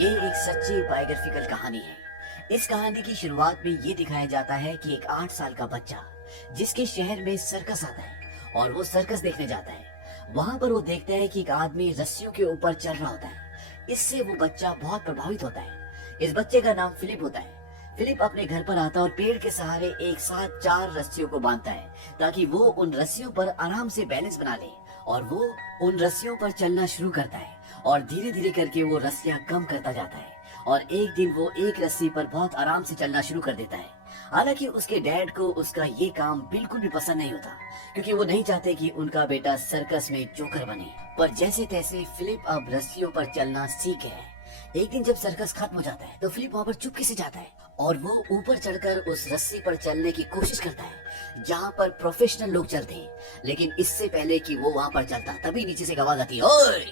ये एक सच्ची बायोग्राफिकल कहानी है। इस कहानी की शुरुआत में ये दिखाया जाता है कि एक 8 साल का बच्चा जिसके शहर में सर्कस आता है और वो सर्कस देखने जाता है। वहां पर वो देखता है कि एक आदमी रस्सियों के ऊपर चल रहा होता है। इससे वो बच्चा बहुत प्रभावित होता है। इस बच्चे का नाम फिलिप होता है। फिलिप अपने घर पर आता है और पेड़ के सहारे एक साथ 4 रस्सियों को बांधता है ताकि वो उन रस्सियों पर आराम से बैलेंस बना ले और वो उन रस्सियों पर चलना शुरू करता है और धीरे धीरे करके वो रस्सियां कम करता जाता है और एक दिन वो एक रस्सी पर बहुत आराम से चलना शुरू कर देता है। हालांकि उसके डैड को उसका ये काम बिल्कुल भी पसंद नहीं होता क्योंकि वो नहीं चाहते कि उनका बेटा सर्कस में जोकर बने। पर जैसे तैसे फिलिप अब रस्सियों पर चलना सीख गया है। एक दिन जब सर्कस खत्म हो जाता है तो फिलिप वहाँ पर चुपके से जाता है और वो ऊपर चढ़कर उस रस्सी पर चलने की कोशिश करता है जहाँ पर प्रोफेशनल लोग चलते हैं। लेकिन इससे पहले कि वो वहाँ पर चलता तभी नीचे से एक आवाज आती है, ओए!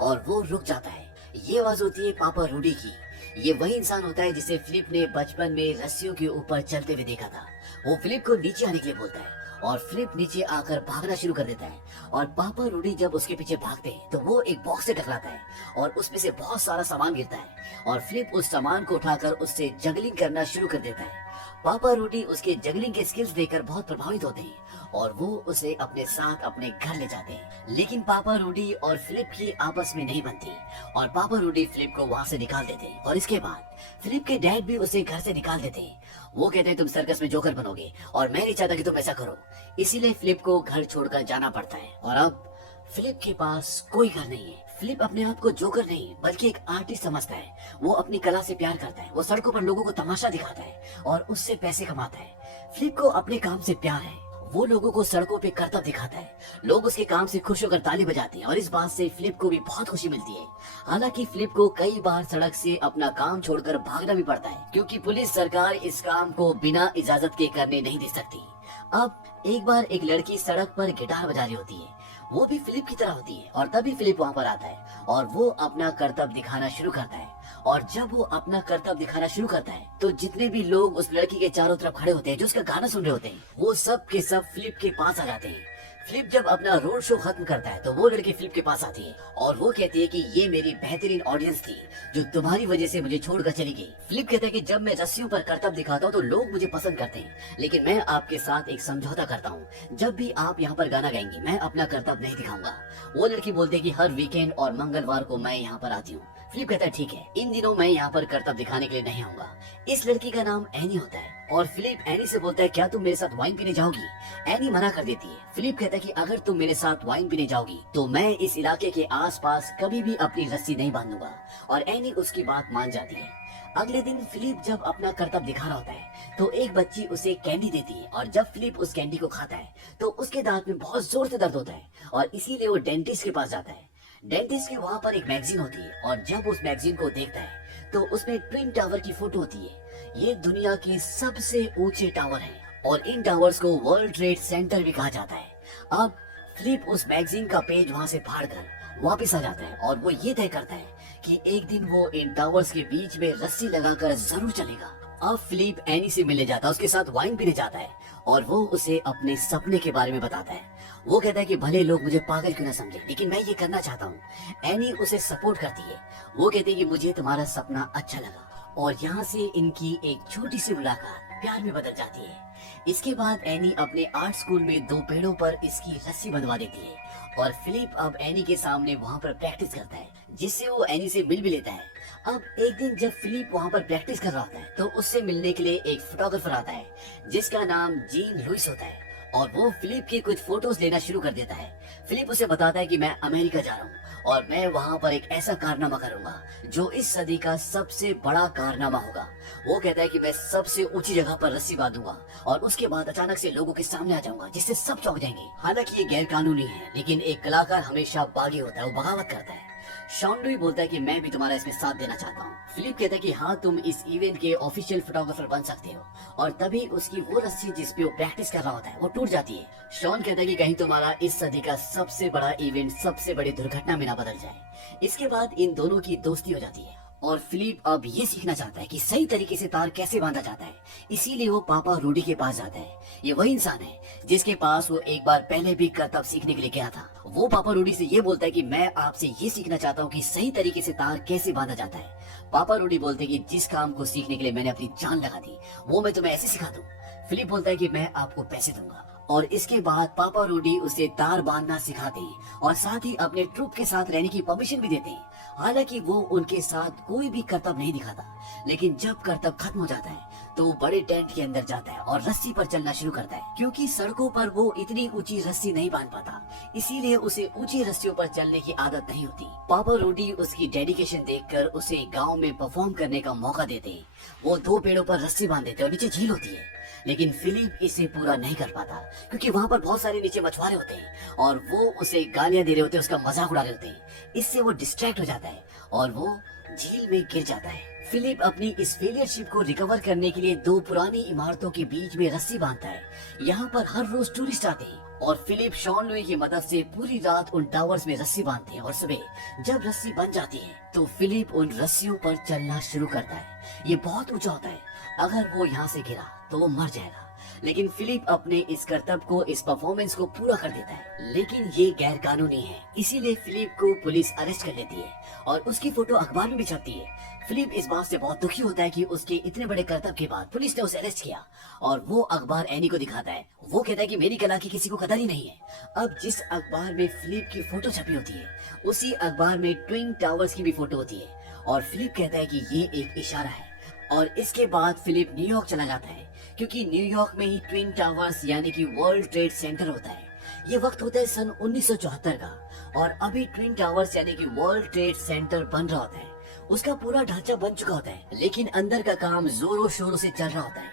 और वो रुक जाता है। ये आवाज होती है पापा रूडी की। ये वही इंसान होता है जिसे फिलिप ने बचपन में रस्सियों के ऊपर चलते हुए देखा था। वो फिलिप को नीचे आने के लिए बोलता है और फिलिप नीचे आकर भागना शुरू कर देता है और पापा रूडी जब उसके पीछे भागते हैं तो वो एक बॉक्स से टकराता है और उसमें से बहुत सारा सामान गिरता है और फिलिप उस सामान को उठाकर उससे जगलिंग करना शुरू कर देता है। पापा रूडी उसके जगलिंग के स्किल्स देखकर बहुत प्रभावित होते हैं और वो उसे अपने साथ अपने घर ले जाते हैं। लेकिन पापा रूडी और फिलिप की आपस में नहीं बनती और पापा रूडी फिलिप को वहाँ से निकाल देते हैं और इसके बाद फिलिप के डैड भी उसे घर से निकाल देते हैं। वो कहते हैं तुम सर्कस में जोकर बनोगे और मैं नहीं चाहता कि तुम ऐसा करो। इसीलिए फिलिप को घर छोड़कर जाना पड़ता है और अब फिलिप के पास कोई घर नहीं है। फिलिप अपने आप को जोकर नहीं बल्कि एक आर्टिस्ट समझता है। वो अपनी कला से प्यार करता है। वो सड़कों पर लोगों को तमाशा दिखाता है और उससे पैसे कमाता है। फिलिप को अपने काम से प्यार है। वो लोगों को सड़कों पे करतब दिखाता है। लोग उसके काम से खुश होकर ताली बजाते हैं और इस बात से फिलिप को भी बहुत खुशी मिलती है। हालांकि फिलिप को कई बार सड़क से अपना काम छोड़कर भागना भी पड़ता है क्योंकि पुलिस सरकार इस काम को बिना इजाजत के करने नहीं दे सकती। अब एक बार एक लड़की सड़क पर गिटार बजा रही होती है। वो भी फिलिप की तरह होती है और तभी फिलिप वहाँ पर आता है और वो अपना करतब दिखाना शुरू करता है। और जब वो अपना करतब दिखाना शुरू करता है तो जितने भी लोग उस लड़की के चारों तरफ खड़े होते हैं जो उसका गाना सुन रहे होते हैं वो सब के सब फिलिप के पास आ जाते हैं। फिलिप जब अपना रोड शो खत्म करता है तो वो लड़की फिलिप के पास आती है और वो कहती है कि ये मेरी बेहतरीन ऑडियंस थी जो तुम्हारी वजह से मुझे छोड़कर चली गई। फिलिप कहता है कि जब मैं रस्सियों पर करतब दिखाता हूँ तो लोग मुझे पसंद करते हैं, लेकिन मैं आपके साथ एक समझौता करता हूँ। जब भी आप यहाँ पर गाना गाएंगी मैं अपना करतब नहीं दिखाऊंगा। वो लड़की बोलती है कि हर वीकेंड और मंगलवार को मैं यहाँ पर आती हूँ। फिलिप कहता है ठीक है, इन दिनों मैं यहाँ पर करतब दिखाने के लिए नहीं आऊंगा। इस लड़की का नाम एनी होता है और फिलिप एनी से बोलता है क्या तुम मेरे साथ वाइन पीने जाओगी? एनी मना कर देती है। फिलिप कहता है कि अगर तुम मेरे साथ वाइन पीने जाओगी तो मैं इस इलाके के आसपास कभी भी अपनी रस्सी नहीं बांधूंगा और एनी उसकी बात मान जाती है। अगले दिन फिलिप जब अपना करतब दिखा रहा होता है तो एक बच्ची उसे कैंडी देती है और जब फिलिप उस कैंडी को खाता है तो उसके दांत में बहुत जोर से दर्द होता है और इसीलिए वो डेंटिस्ट के पास जाता है। डेंटिस्ट के वहाँ पर एक मैगजीन होती है और जब उस मैगजीन को देखता है तो उसमें ट्विन टावर की फोटो होती है। ये दुनिया के सबसे ऊंचे टावर हैं और इन टावर्स को वर्ल्ड ट्रेड सेंटर भी कहा जाता है। अब फिलिप उस मैगजीन का पेज वहाँ से फाड़कर वापस आ जाता है और वो ये तय करता है कि एक दिन वो इन टावर्स के बीच में रस्सी लगाकर जरूर चलेगा। अब फिलिप एनी से मिलने जाता है, उसके साथ वाइन पीने जाता है और वो उसे अपने सपने के बारे में बताता है। वो कहता है कि भले लोग मुझे पागल क्यों ना समझे लेकिन मैं ये करना चाहता हूँ। एनी उसे सपोर्ट करती है। वो कहती है कि मुझे तुम्हारा सपना अच्छा लगा और यहाँ से इनकी एक छोटी सी मुलाकात प्यार में बदल जाती है। इसके बाद एनी अपने आर्ट स्कूल में 2 पेड़ों पर इसकी रस्सी बंधवा देती है और फिलिप अब एनी के सामने वहाँ पर प्रैक्टिस करता है जिससे वो एनी से मिल भी लेता है। अब एक दिन जब फिलिप वहाँ पर प्रैक्टिस कर रहा होता है तो उससे मिलने के लिए एक फोटोग्राफर आता है जिसका नाम जीन लुइस होता है और वो फिलिप की कुछ फोटोज लेना शुरू कर देता है। फिलिप उसे बताता है कि मैं अमेरिका जा रहा हूँ और मैं वहाँ पर एक ऐसा कारनामा करूंगा जो इस सदी का सबसे बड़ा कारनामा होगा। वो कहता है कि मैं सबसे ऊंची जगह पर रस्सी बांधूंगा और उसके बाद अचानक से लोगों के सामने आ जाऊंगा जिससे सब चौंक जाएंगे। हालांकि ये गैर कानूनी है लेकिन एक कलाकार हमेशा बागी होता है, वो बगावत करता है। शॉन डुई बोलता है कि मैं भी तुम्हारा इसमें साथ देना चाहता हूँ। फिलिप कहता है कि हाँ तुम इस इवेंट के ऑफिशियल फोटोग्राफर बन सकते हो और तभी उसकी वो रस्सी जिस पे वो प्रैक्टिस कर रहा होता है वो टूट जाती है। शॉन कहता है कि कहीं तुम्हारा इस सदी का सबसे बड़ा इवेंट सबसे बड़ी दुर्घटना में ना बदल जाए। इसके बाद इन दोनों की दोस्ती हो जाती है और फिलिप अब ये सीखना चाहता है कि सही तरीके से तार कैसे बांधा जाता है। इसीलिए वो पापा रूडी के पास जाता है। ये वही इंसान है जिसके पास वो एक बार पहले भी करतब सीखने के लिए गया था। वो पापा रूडी से ये बोलता है कि मैं आपसे ये सीखना चाहता हूँ कि सही तरीके से तार कैसे बांधा जाता है। पापा रूडी बोलते हैं कि जिस काम को सीखने के लिए मैंने अपनी जान लगा दी वो मैं तुम्हें ऐसे सिखा दूं। फिलिप बोलता है कि मैं आपको पैसे दूंगा। और इसके बाद पापा रूडी उसे तार बांधना सिखाते हैं और साथ ही अपने ट्रुप के साथ रहने की परमिशन भी देते हैं। हालांकि वो उनके साथ कोई भी करतब नहीं दिखाता, लेकिन जब करतब खत्म हो जाता है तो वो बड़े टेंट के अंदर जाता है और रस्सी पर चलना शुरू करता है। क्योंकि सड़कों पर वो इतनी ऊंची रस्सी नहीं बांध पाता, इसीलिए उसे ऊंची रस्सियों पर चलने की आदत नहीं होती। पापा रूडी उसकी डेडिकेशन देखकर उसे गांव में परफॉर्म करने का मौका देते हैं। वो 2 पेड़ों पर रस्सी बांध देते हैं और नीचे झील होती है, लेकिन फिलिप इसे पूरा नहीं कर पाता क्योंकि वहाँ पर बहुत सारे नीचे मछुआरे होते हैं और वो उसे गालियां दे रहे होते हैं, उसका मजाक उड़ा रहे होते हैं। इससे वो डिस्ट्रैक्ट हो जाता है और वो झील में गिर जाता है। फिलिप अपनी इस फेलियरशिप को रिकवर करने के लिए 2 पुरानी इमारतों के बीच में रस्सी बांधता है। यहाँ पर हर रोज टूरिस्ट आते हैं और फिलिप शॉन लुई की मदद से पूरी रात उन टावर्स में रस्सी बांधते हैं और सुबह जब रस्सी बन जाती है तो फिलिप उन रस्सियों पर चलना शुरू करता है। ये बहुत ऊंचा होता है, अगर वो यहाँ से गिरा तो वो मर जाएगा, लेकिन फिलिप अपने इस करतब को, इस परफॉर्मेंस को पूरा कर देता है। लेकिन ये गैर कानूनी है, इसीलिए फिलिप को पुलिस अरेस्ट कर लेती है और उसकी फोटो अखबार में भी छपती है। फिलिप इस बात से बहुत दुखी होता है कि उसके इतने बड़े करतब के बाद पुलिस ने उसे अरेस्ट किया और वो अखबार एनी को दिखाता है। वो कहता है कि मेरी कला की किसी को कदर ही नहीं है। अब जिस अखबार में फिलिप की फोटो छपी होती है उसी अखबार में ट्विन टावर्स की भी फोटो होती है और फिलिप कहता है कि ये एक इशारा है। और इसके बाद फिलिप न्यूयॉर्क चला जाता है क्योंकि न्यूयॉर्क में ही ट्विन टावर्स यानी कि वर्ल्ड ट्रेड सेंटर होता है। ये वक्त होता है सन 1974 का और अभी ट्विन टावर्स यानी कि वर्ल्ड ट्रेड सेंटर बन रहा होता है। उसका पूरा ढांचा बन चुका होता है, लेकिन अंदर का काम जोरों शोरों से चल रहा होता है।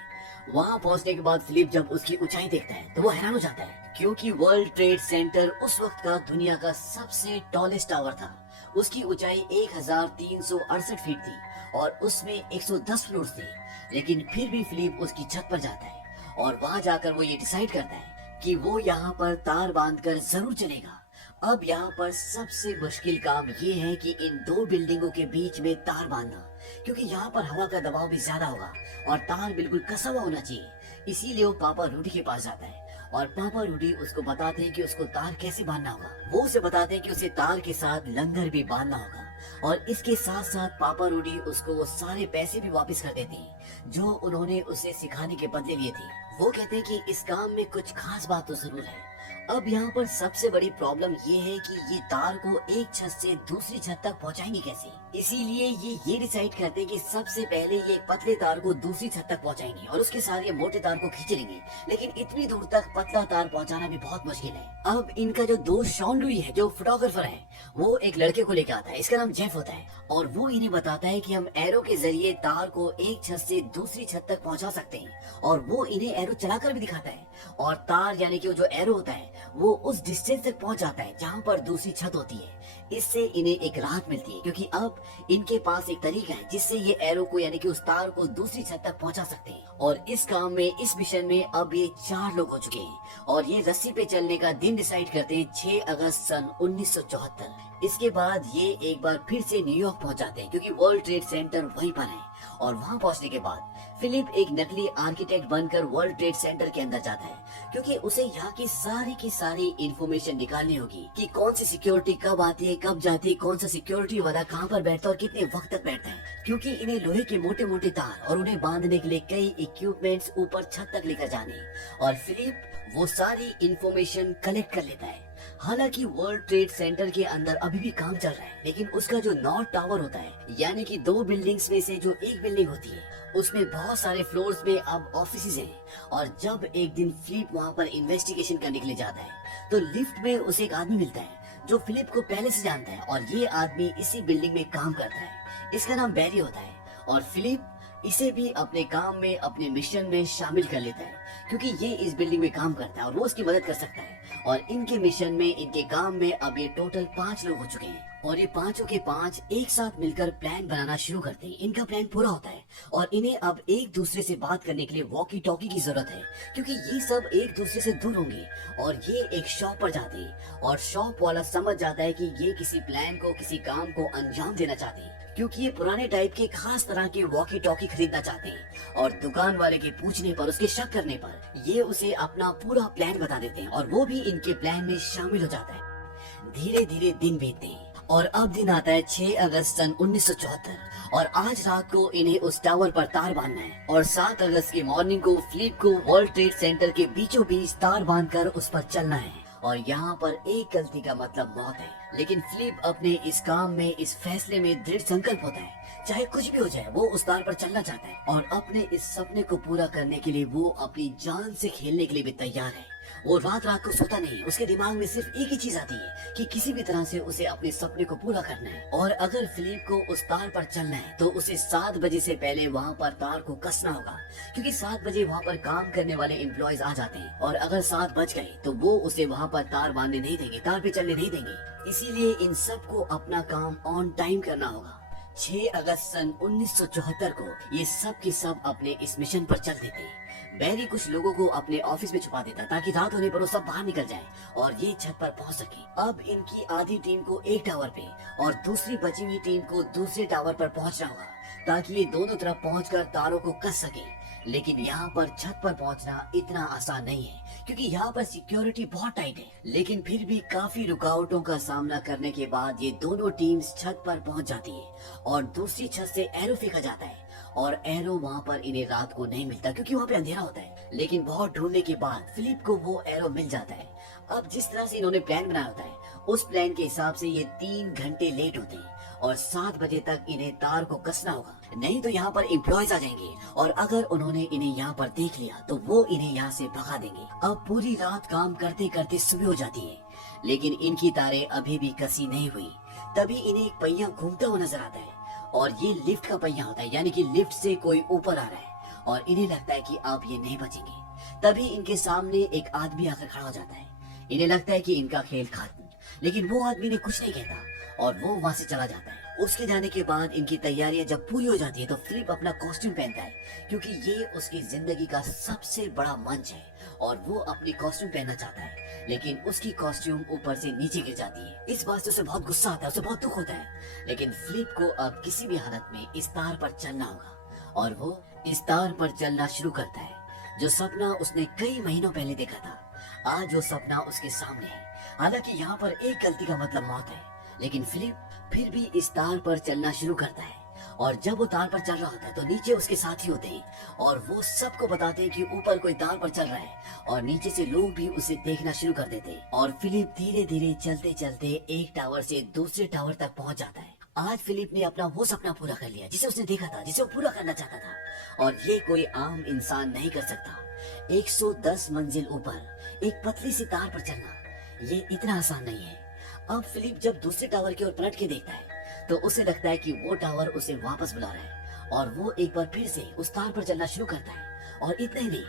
वहाँ पहुँचने के बाद फिलिप जब उसकी ऊंचाई देखता है तो वो हैरान हो जाता है क्योंकि वर्ल्ड ट्रेड सेंटर उस वक्त का दुनिया का सबसे टॉलेस्ट टावर था। उसकी ऊंचाई 1368 फीट थी और उसमें 110 फ्लोर थे। लेकिन फिर भी फिलिप उसकी छत पर जाता है और वहाँ जाकर वो ये डिसाइड करता है कि वो यहाँ पर तार बांधकर जरूर चलेगा। अब यहाँ पर सबसे मुश्किल काम ये है कि इन 2 बिल्डिंगों के बीच में तार बांधना, क्योंकि यहाँ पर हवा का दबाव भी ज्यादा होगा और तार बिल्कुल कसा हुआ होना चाहिए। इसीलिए वो पापा रूडी के पास जाता है और पापा रूडी उसको बताते हैं कि उसको तार कैसे बांधना होगा। वो उसे बताते हैं कि उसे तार के साथ लंगर भी बांधना होगा और इसके साथ साथ पापा रूडी उसको वो सारे पैसे भी वापस कर देते हैं जो उन्होंने उसे सिखाने के बदले लिए थे। वो कहते हैं कि इस काम में कुछ खास बात तो जरूर है। अब यहाँ पर सबसे बड़ी प्रॉब्लम ये है कि ये तार को एक छत से दूसरी छत तक पहुँचाएंगे कैसे। इसीलिए ये डिसाइड करते हैं कि सबसे पहले ये पतले तार को दूसरी छत तक पहुँचाएंगे और उसके साथ ये मोटे तार को खींच लेंगे, लेकिन इतनी दूर तक पतला तार पहुँचाना भी बहुत मुश्किल है। अब इनका जो दोस्त शॉन लुई है, जो फोटोग्राफर है, वो एक लड़के को लेकर आता है, इसका नाम जेफ होता है और वो इन्हें बताता है कि हम एरो के जरिए तार को एक छत से दूसरी छत तक पहुँचा सकते हैं और वो इन्हें एरो चलाकर भी दिखाता है और तार यानी कि जो एरो होता है वो उस डिस्टेंस तक पहुंच जाता है जहां पर दूसरी छत होती है। इससे इन्हें एक राहत मिलती है क्योंकि अब इनके पास एक तरीका है जिससे ये एरो को यानी कि उस तार को दूसरी छत तक पहुंचा सकते हैं। और इस काम में, इस मिशन में अब ये 4 लोग हो चुके हैं और ये रस्सी पे चलने का दिन डिसाइड करते हैं 6 अगस्त सन 1974। इसके बाद ये एक बार फिर से न्यूयॉर्क पहुंच जाते हैं क्योंकि वर्ल्ड ट्रेड सेंटर वहीं पर है। और वहां पहुंचने के बाद फिलिप एक नकली आर्किटेक्ट बनकर वर्ल्ड ट्रेड सेंटर के अंदर जाता है क्योंकि उसे यहाँ की सारी इंफॉर्मेशन निकालनी होगी कि कौन सी सिक्योरिटी कब आती है, कब जाती है, कौन सा सिक्योरिटी वाला कहाँ पर बैठता है और कितने वक्त तक बैठता है, क्योंकि इन्हें लोहे के मोटे मोटे तार और उन्हें बांधने के लिए कई इक्विपमेंट्स ऊपर छत तक लेकर जाने। और फिलिप वो सारी इंफॉर्मेशन कलेक्ट कर लेता है। हालांकि वर्ल्ड ट्रेड सेंटर के अंदर अभी भी काम चल रहा है, लेकिन उसका जो नॉर्थ टावर होता है यानी कि 2 बिल्डिंग्स में से जो एक बिल्डिंग होती है उसमें बहुत सारे फ्लोर्स में अब ऑफिसेज हैं। और जब एक दिन फिलिप वहाँ पर इन्वेस्टिगेशन करने के लिए जाता है तो लिफ्ट में उसे एक आदमी मिलता है जो फिलिप को पहले से जानता है और ये आदमी इसी बिल्डिंग में काम करता है। इसका नाम बैरी होता है और फिलिप इसे भी अपने काम में, अपने मिशन में शामिल कर लेता है क्योंकि ये इस बिल्डिंग में काम करता है और वो उसकी मदद कर सकता है। और इनके मिशन में, इनके काम में अब ये टोटल 5 लोग हो चुके हैं और ये पांचों के पांच एक साथ मिलकर प्लान बनाना शुरू करते हैं। इनका प्लान पूरा होता है और इन्हें अब एक दूसरे से बात करने के लिए वॉकी टॉकी की जरूरत है, क्योंकि ये सब एक दूसरे से दूर होंगे। और ये एक शॉप पर जाते हैं और शॉप वाला समझ जाता है कि ये किसी प्लान को, किसी काम को अंजाम देना चाहते हैं, क्योंकि ये पुराने टाइप के खास तरह के वॉकी टॉकी खरीदना चाहते हैं। और दुकान वाले के पूछने पर, उसके शक करने पर ये उसे अपना पूरा प्लान बता देते हैं और वो भी इनके प्लान में शामिल हो जाता है। धीरे धीरे दिन बीतते हैं और अब दिन आता है 6 अगस्त सन 1974 और आज रात को इन्हें उस टावर पर तार बांधना है और 7 अगस्त की मॉर्निंग को फिलिप को वर्ल्ड ट्रेड सेंटर के बीचों बीच तार बांधकर उस पर चलना है। और यहाँ पर एक गलती का मतलब मौत है, लेकिन फिलिप अपने इस काम में, इस फैसले में दृढ़ संकल्प होता है। चाहे कुछ भी हो जाए, वो उस तार पर चलना चाहता है और अपने इस सपने को पूरा करने के लिए वो अपनी जान से खेलने के लिए भी तैयार है। वो रात रात को सोता नहीं, उसके दिमाग में सिर्फ एक ही चीज आती है कि किसी भी तरह से उसे अपने सपने को पूरा करना है। और अगर फिलिप को उस तार पर चलना है तो उसे 7 बजे से पहले वहाँ पर तार को कसना होगा, क्योंकि 7 बजे वहाँ पर काम करने वाले एम्प्लॉयज आ जाते हैं और अगर 7 बज गए तो वो उसे वहाँ पर तार बांधने नहीं देंगे, तार पे चलने नहीं देंगे। इसीलिए इन सबको अपना काम ऑन टाइम करना होगा। 6 अगस्त सन 1974 को ये सब के सब अपने इस मिशन पर चल देते हैं। बैरी कुछ लोगों को अपने ऑफिस में छुपा देता ताकि रात होने पर वो सब बाहर निकल जाएं और ये छत पर पहुंच सके। अब इनकी आधी टीम को एक टावर पे और दूसरी बची हुई टीम को दूसरे टावर पर पहुंचना होगा ताकि ये दोनों तरफ पहुंचकर तारों को कस सके। लेकिन यहाँ पर छत पर पहुंचना इतना आसान नहीं है, क्योंकि यहाँ पर सिक्योरिटी बहुत टाइट है। लेकिन फिर भी काफी रुकावटों का सामना करने के बाद ये दोनों टीम्स छत पर पहुंच जाती है और दूसरी छत से एरो फेंका जाता है और एरो वहाँ पर इन्हें रात को नहीं मिलता, क्योंकि वहाँ पे अंधेरा होता है। लेकिन बहुत ढूंढने के बाद फिलिप को वो एरो मिल जाता है। अब जिस तरह से इन्होंने प्लान बनाया होता है, उस प्लान के हिसाब से ये 3 घंटे लेट होते हैं और 7 बजे तक इन्हें तार को कसना होगा, नहीं तो यहाँ पर एम्प्लॉयज आ जाएंगे और अगर उन्होंने इन्हें यहाँ पर देख लिया तो वो इन्हें यहाँ से भगा देंगे। अब पूरी रात काम करते करते सुबह हो जाती है, लेकिन इनकी तारें अभी भी कसी नहीं हुई। तभी इन्हें एक पहिया घूमता हुआ नजर आता है और ये लिफ्ट का पहिया होता है, यानी कि लिफ्ट से कोई ऊपर आ रहा है और इन्हें लगता है कि अब ये नहीं बचेंगे। तभी इनके सामने एक आदमी आकर खड़ा हो जाता है। इन्हें लगता है कि इनका खेल खत्म, लेकिन वो आदमी ने कुछ नहीं कहता और वो वहाँ से चला जाता है। उसके जाने के बाद इनकी तैयारियां जब पूरी हो जाती है तो फिलिप अपना कॉस्ट्यूम पहनता है, क्योंकि ये उसकी जिंदगी का सबसे बड़ा मंच है और वो अपनी कॉस्ट्यूम पहनना चाहता है। लेकिन उसकी कॉस्ट्यूम ऊपर से नीचे गिर जाती है। इस बात से उसे बहुत गुस्सा आता है, उसे बहुत दुख होता है। लेकिन फिलिप को अब किसी भी हालत में इस तार पर चलना होगा और वो इस तार पर चलना शुरू करता है। जो सपना उसने कई महीनों पहले देखा था, आज वो सपना उसके सामने है। हालांकि यहाँ पर एक गलती का मतलब मौत है, लेकिन फिलिप फिर भी इस तार पर चलना शुरू करता है। और जब वो तार पर चल रहा होता है तो नीचे उसके साथी होते हैं और वो सबको बताते हैं कि ऊपर कोई तार पर चल रहा है और नीचे से लोग भी उसे देखना शुरू कर देते हैं। और फिलिप धीरे धीरे चलते चलते एक टावर से दूसरे टावर तक पहुंच जाता है। आज फिलिप ने अपना वो सपना पूरा कर लिया जिसे उसने देखा था, जिसे वो पूरा करना चाहता था, और ये कोई आम इंसान नहीं कर सकता। 110 मंजिल ऊपर एक पतली सी तार पर चलना ये इतना आसान नहीं है। अब फिलिप जब दूसरे टावर की ओर पलट के देखता है तो उसे लगता है कि वो टावर उसे वापस बुला रहा है और वो एक बार फिर से उस तार पर चलना शुरू करता है। और इतना ही नहीं,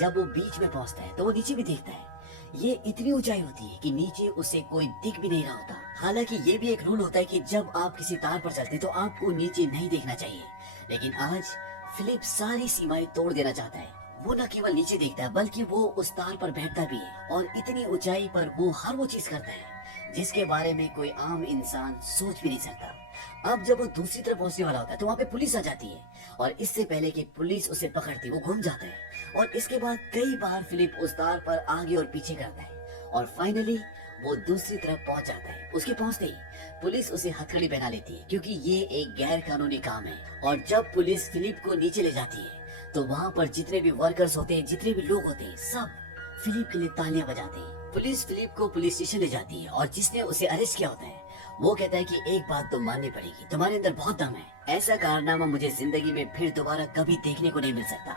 जब वो बीच में पहुंचता है तो वो नीचे भी देखता है। ये इतनी ऊंचाई होती है कि नीचे उसे कोई दिख भी नहीं रहा होता। हालांकि ये भी एक रूल होता है कि जब आप किसी तार पर चलते तो आपको नीचे नहीं देखना चाहिए, लेकिन आज फिलिप सारी सीमाएं तोड़ देना चाहता है। वो न केवल नीचे देखता है बल्कि वो उस तार पर बैठता भी है और इतनी ऊंचाई पर वो हर वो चीज करता है जिसके बारे में कोई आम इंसान सोच भी नहीं सकता। अब जब वो दूसरी तरफ पहुंचने वाला होता है तो वहाँ पे पुलिस आ जाती है और इससे पहले कि पुलिस उसे पकड़ती वो घूम जाता है और इसके बाद कई बार फिलिप उस तार पर आगे और पीछे करता है और फाइनली वो दूसरी तरफ पहुंच जाता है। उसके पहुंचते ही पुलिस उसे हथकड़ी पहना लेती है, क्योंकि ये एक गैर कानूनी काम है। और जब पुलिस फिलिप को नीचे ले जाती है तो वहाँ पर जितने भी वर्कर्स होते हैं, जितने भी लोग होते हैं, सब फिलिप के लिए तालियां बजाते हैं। पुलिस फिलिप को पुलिस स्टेशन ले जाती है और जिसने उसे अरेस्ट किया होता है वो कहता है कि एक बात तो माननी पड़ेगी, तुम्हारे अंदर बहुत दम है। ऐसा कारनामा मुझे जिंदगी में फिर दोबारा कभी देखने को नहीं मिल सकता।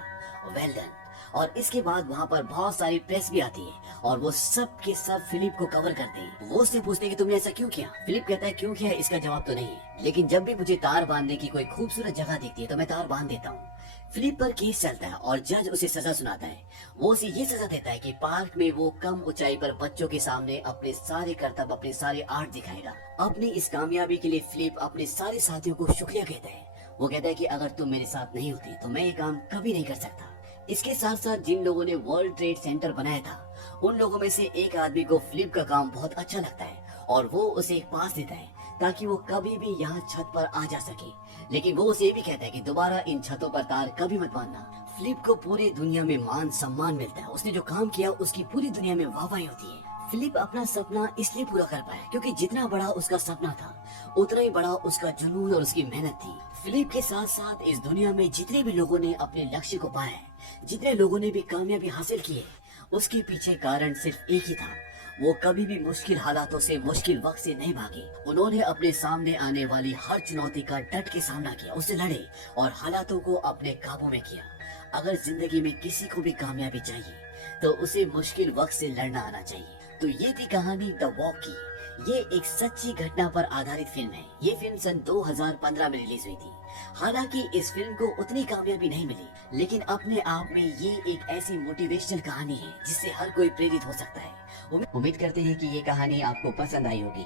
Well done. और इसके बाद वहाँ पर बहुत सारी प्रेस भी आती है और वो सब के सब फिलिप को कवर करते हैं। वो उससे पूछते हैं कि तुमने ऐसा क्यों किया। फिलिप कहता है क्यों किया इसका जवाब तो नहीं है, लेकिन जब भी मुझे तार बांधने की कोई खूबसूरत जगह दिखती है तो मैं तार बांध देता हूँ। फिलिप पर केस चलता है और जज उसे सजा सुनाता है। वो उसे ये सजा देता है कि पार्क में वो कम ऊंचाई पर बच्चों के सामने अपने सारे करतब, अपने सारे आर्ट दिखाएगा। अपनी इस कामयाबी के लिए फिलिप अपने सारे साथियों को शुक्रिया कहता है। वो कहता है कि अगर तुम मेरे साथ नहीं होती तो मैं ये काम कभी नहीं कर सकता। इसके साथ साथ जिन लोगों ने वर्ल्ड ट्रेड सेंटर बनाया था उन लोगों में से एक आदमी को फिलिप का काम बहुत अच्छा लगता है और वो उसे एक पास देता है ताकि वो कभी भी यहाँ छत पर आ जा सके। लेकिन वो उसे ये भी कहता है कि दोबारा इन छतों पर तार कभी मत बांधना। फिलिप को पूरी दुनिया में मान सम्मान मिलता है। उसने जो काम किया उसकी पूरी दुनिया में वाहवाही होती है। फिलिप अपना सपना इसलिए पूरा कर पाया क्योंकि जितना बड़ा उसका सपना था उतना ही बड़ा उसका जुनून और उसकी मेहनत थी। फिलिप के साथ साथ इस दुनिया में जितने भी लोगों ने अपने लक्ष्य को पाया है, जितने लोगों ने भी कामयाबी हासिल की है, उसके पीछे कारण सिर्फ एक ही था। वो कभी भी मुश्किल हालातों से, मुश्किल वक्त से नहीं भागे। उन्होंने अपने सामने आने वाली हर चुनौती का डट के सामना किया, उससे लड़े और हालातों को अपने काबू में किया। अगर जिंदगी में किसी को भी कामयाबी चाहिए तो उसे मुश्किल वक्त से लड़ना आना चाहिए। तो ये थी कहानी द वॉक की। ये एक सच्ची घटना पर आधारित फिल्म है। ये फिल्म सन 2015 में रिलीज हुई थी। हालांकि इस फिल्म को उतनी कामयाबी नहीं मिली, लेकिन अपने आप में ये एक ऐसी मोटिवेशनल कहानी है जिससे हर कोई प्रेरित हो सकता है। उम्मीद करते हैं कि ये कहानी आपको पसंद आई होगी।